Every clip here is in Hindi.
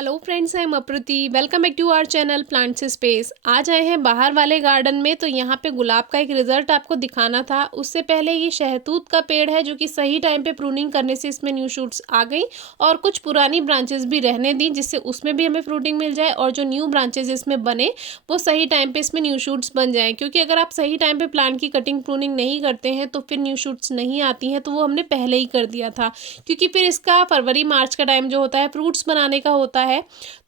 Hello friends, I am Aprati. Welcome back to our channel plants space. आज आए हैं बाहर वाले गार्डन में, तो यहाँ पे गुलाब का एक रिजल्ट आपको दिखाना था। उससे पहले ये शहतूत का पेड़ है जो कि सही टाइम पे प्रूनिंग करने से इसमें न्यू शूट्स आ गई और कुछ पुरानी ब्रांचेस भी रहने दी, जिससे उसमें भी हमें फ्रूटिंग मिल जाए और जो न्यू ब्रांचेज इसमें बने वो सही टाइम पर इसमें न्यू शूट्स बन जाएँ। क्योंकि अगर आप सही टाइम पर प्लांट की कटिंग प्रूनिंग नहीं करते हैं तो फिर न्यू शूट्स नहीं आती हैं। तो वो हमने पहले ही कर दिया था, क्योंकि फिर इसका फरवरी मार्च का टाइम जो होता है फ्रूट्स बनाने का होता है।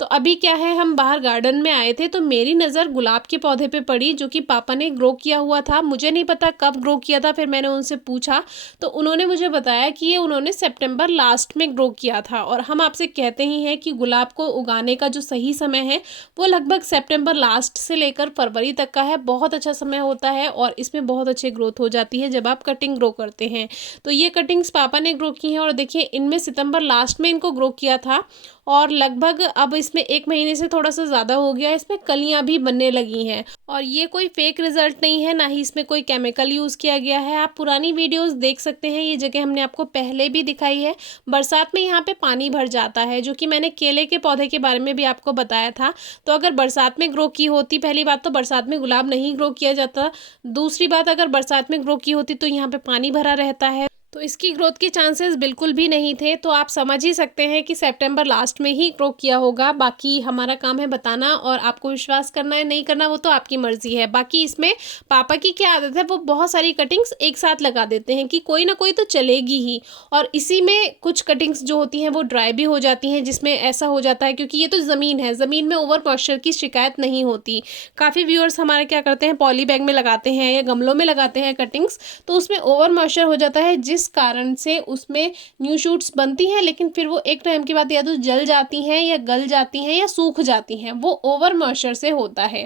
तो अभी क्या है, हम बाहर गार्डन में आए थे तो मेरी नज़र गुलाब के पौधे पे पड़ी जो कि पापा ने ग्रो किया हुआ था। मुझे नहीं पता कब ग्रो किया था, फिर मैंने उनसे पूछा तो उन्होंने मुझे बताया कि ये उन्होंने सितंबर लास्ट में ग्रो किया था। और हम आपसे कहते ही हैं कि गुलाब को उगाने का जो सही समय है वो लगभग सितंबर लास्ट से लेकर फरवरी तक का है। बहुत अच्छा समय होता है और इसमें बहुत अच्छी ग्रोथ हो जाती है जब आप कटिंग ग्रो करते हैं। तो ये कटिंग्स पापा ने ग्रो की हैं और देखिए इनमें सितंबर लास्ट में इनको ग्रो किया था और लगभग अब इसमें 1 महीने से थोड़ा सा ज़्यादा हो गया है। इसमें कलियां भी बनने लगी हैं और ये कोई फेक रिजल्ट नहीं है, ना ही इसमें कोई केमिकल यूज़ किया गया है। आप पुरानी वीडियोस देख सकते हैं, ये जगह हमने आपको पहले भी दिखाई है। बरसात में यहाँ पे पानी भर जाता है, जो कि मैंने केले के पौधे के बारे में भी आपको बताया था। तो अगर बरसात में ग्रो की होती, पहली बात तो बरसात में गुलाब नहीं ग्रो किया जाता, दूसरी बात अगर बरसात में ग्रो की होती तो यहाँ पे पानी भरा रहता है तो इसकी ग्रोथ के चांसेस बिल्कुल भी नहीं थे। तो आप समझ ही सकते हैं कि सितंबर लास्ट में ही ग्रो किया होगा। बाकी हमारा काम है बताना और आपको विश्वास करना है नहीं करना वो तो आपकी मर्जी है। बाकी इसमें पापा की क्या आदत है, वो बहुत सारी कटिंग्स एक साथ लगा देते हैं कि कोई ना कोई तो चलेगी ही। और इसी में कुछ कटिंग्स जो होती हैं वो ड्राई भी हो जाती हैं, जिसमें ऐसा हो जाता है क्योंकि ये तो ज़मीन है, ज़मीन में ओवर मॉइस्चर की शिकायत नहीं होती। काफ़ी व्यूअर्स हमारे क्या करते हैं, पॉली बैग में लगाते हैं या गमलों में लगाते हैं कटिंग्स, तो उसमें ओवर मॉइस्चर हो जाता है जिस कारण से उसमें न्यू शूट्स बनती हैं, लेकिन फिर वो एक टाइम के बाद या तो जल जाती हैं या गल जाती हैं या सूख जाती हैं। वो ओवर मॉइस्चर से होता है।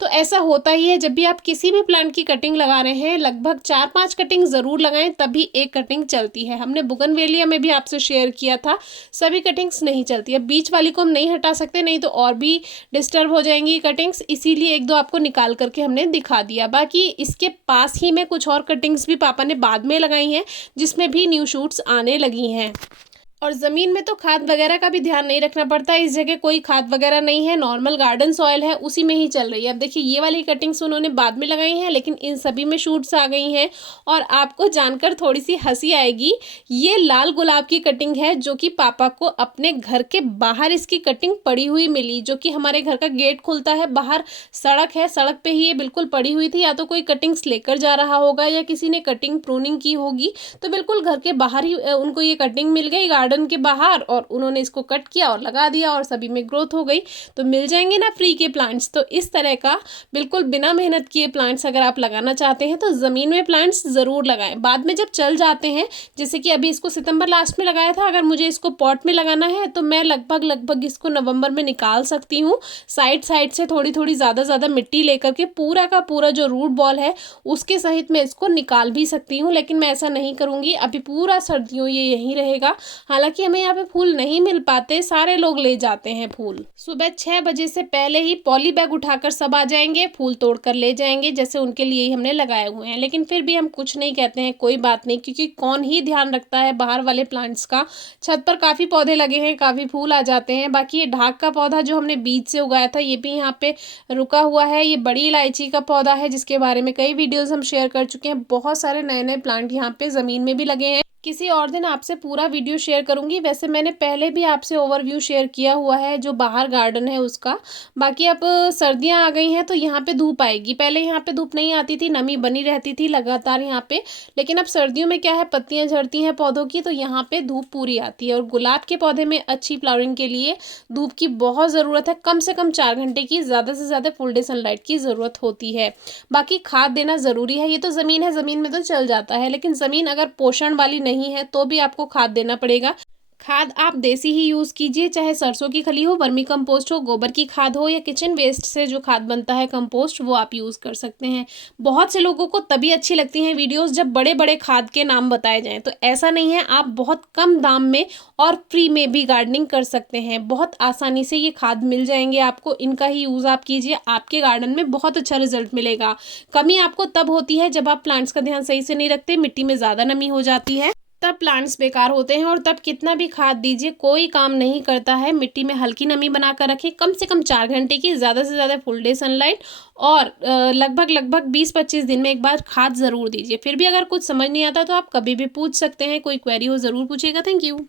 तो ऐसा होता ही है जब भी आप किसी भी प्लांट की कटिंग लगा रहे हैं, लगभग 4-5 कटिंग ज़रूर लगाएं तभी एक कटिंग चलती है। हमने बुगनवेलिया में भी आपसे शेयर किया था, सभी कटिंग्स नहीं चलती है। बीच वाली को हम नहीं हटा सकते, नहीं तो और भी डिस्टर्ब हो जाएंगी कटिंग्स, इसीलिए 1-2 आपको निकाल करके हमने दिखा दिया। बाकी इसके पास ही में कुछ और कटिंग्स भी पापा ने बाद में लगाई हैं जिसमें भी न्यू शूट्स आने लगी हैं। और ज़मीन में तो खाद वगैरह का भी ध्यान नहीं रखना पड़ता। इस जगह कोई खाद वगैरह नहीं है, नॉर्मल गार्डन सॉइल है, उसी में ही चल रही है। अब देखिए ये वाली कटिंग्स उन्होंने बाद में लगाई हैं, लेकिन इन सभी में शूट्स आ गई हैं। और आपको जानकर थोड़ी सी हंसी आएगी, ये लाल गुलाब की कटिंग है जो कि पापा को अपने घर के बाहर इसकी कटिंग पड़ी हुई मिली। जो कि हमारे घर का गेट खुलता है, बाहर सड़क है, सड़क पे ही ये बिल्कुल पड़ी हुई थी। या तो कोई कटिंग्स लेकर जा रहा होगा या किसी ने कटिंग प्रूनिंग की होगी, तो बिल्कुल घर के बाहर ही उनको ये कटिंग मिल गई गार्डन के बाहर, और उन्होंने इसको कट किया और लगा दिया और सभी में ग्रोथ हो गई। तो मिल जाएंगे ना फ्री के प्लांट्स। तो इस तरह का बिल्कुल बिना मेहनत किए प्लांट्स अगर आप लगाना चाहते हैं तो ज़मीन में प्लांट्स ज़रूर लगाएं। बाद में जब चल जाते हैं, जैसे कि अभी इसको सितंबर लास्ट में लगाया था, अगर मुझे इसको पॉट में लगाना है तो मैं लगभग इसको नवंबर में निकाल सकती हूँ। साइड से थोड़ी थोड़ी ज़्यादा मिट्टी लेकर के पूरा का पूरा जो रूट बॉल है उसके सहित मैं इसको निकाल भी सकती हूँ, लेकिन मैं ऐसा नहीं करूँगी। अभी पूरा सर्दियों ये यहीं रहेगा। हालांकि हमें यहाँ पे फूल नहीं मिल पाते, सारे लोग ले जाते हैं फूल। सुबह 6 बजे से पहले ही पॉली बैग उठाकर सब आ जाएंगे, फूल तोड़कर ले जाएंगे, जैसे उनके लिए ही हमने लगाए हुए हैं। लेकिन फिर भी हम कुछ नहीं कहते हैं, कोई बात नहीं, क्योंकि कौन ही ध्यान रखता है बाहर वाले प्लांट्स का। छत पर काफ़ी पौधे लगे हैं, काफ़ी फूल आ जाते हैं। बाकी ये ढाक का पौधा जो हमने बीज से उगाया था, ये भी यहाँ पे रुका हुआ है। ये बड़ी इलायची का पौधा है जिसके बारे में कई वीडियोज़ हम शेयर कर चुके हैं। बहुत सारे नए नए प्लांट यहाँ पे ज़मीन में भी लगे हैं। किसी और दिन आपसे पूरा वीडियो शेयर करूंगी। वैसे मैंने पहले भी आपसे ओवरव्यू शेयर किया हुआ है जो बाहर गार्डन है उसका। बाकी अब सर्दियां आ गई हैं तो यहाँ पे धूप आएगी। पहले यहाँ पे धूप नहीं आती थी, नमी बनी रहती थी लगातार यहाँ पे, लेकिन अब सर्दियों में क्या है, पत्तियां झड़ती हैं पौधों की, तो यहाँ पे धूप पूरी आती है। और गुलाब के पौधे में अच्छी फ्लावरिंग के लिए धूप की बहुत ज़रूरत है, कम से कम 4 घंटे की, ज़्यादा से ज़्यादा फुल डे सनलाइट की ज़रूरत होती है। बाकी खाद देना ज़रूरी है। ये तो ज़मीन है, ज़मीन में तो चल जाता है, लेकिन ज़मीन अगर पोषण वाली नहीं है तो भी आपको खाद देना पड़ेगा। खाद आप देसी ही यूज़ कीजिए, चाहे सरसों की खली हो, वर्मी कंपोस्ट हो, गोबर की खाद हो, या किचन वेस्ट से जो खाद बनता है कंपोस्ट, वो आप यूज़ कर सकते हैं। बहुत से लोगों को तभी अच्छी लगती हैं वीडियोस जब बड़े बड़े खाद के नाम बताए जाएं। तो ऐसा नहीं है, आप बहुत कम दाम में और फ्री में भी गार्डनिंग कर सकते हैं। बहुत आसानी से ये खाद मिल जाएंगे आपको, इनका ही यूज़ आप कीजिए, आपके गार्डन में बहुत अच्छा रिजल्ट मिलेगा। कमी आपको तब होती है जब आप प्लांट्स का ध्यान सही से नहीं रखते, मिट्टी में ज़्यादा नमी हो जाती है। तब प्लांट्स बेकार होते हैं और तब कितना भी खाद दीजिए कोई काम नहीं करता है। मिट्टी में हल्की नमी बनाकर रखें, कम से कम 4 घंटे की, ज़्यादा से ज़्यादा फुल डे सनलाइट, और लगभग 20-25 दिन में एक बार खाद ज़रूर दीजिए। फिर भी अगर कुछ समझ नहीं आता तो आप कभी भी पूछ सकते हैं, कोई क्वेरी हो ज़रूर पूछिएगा। Thank you.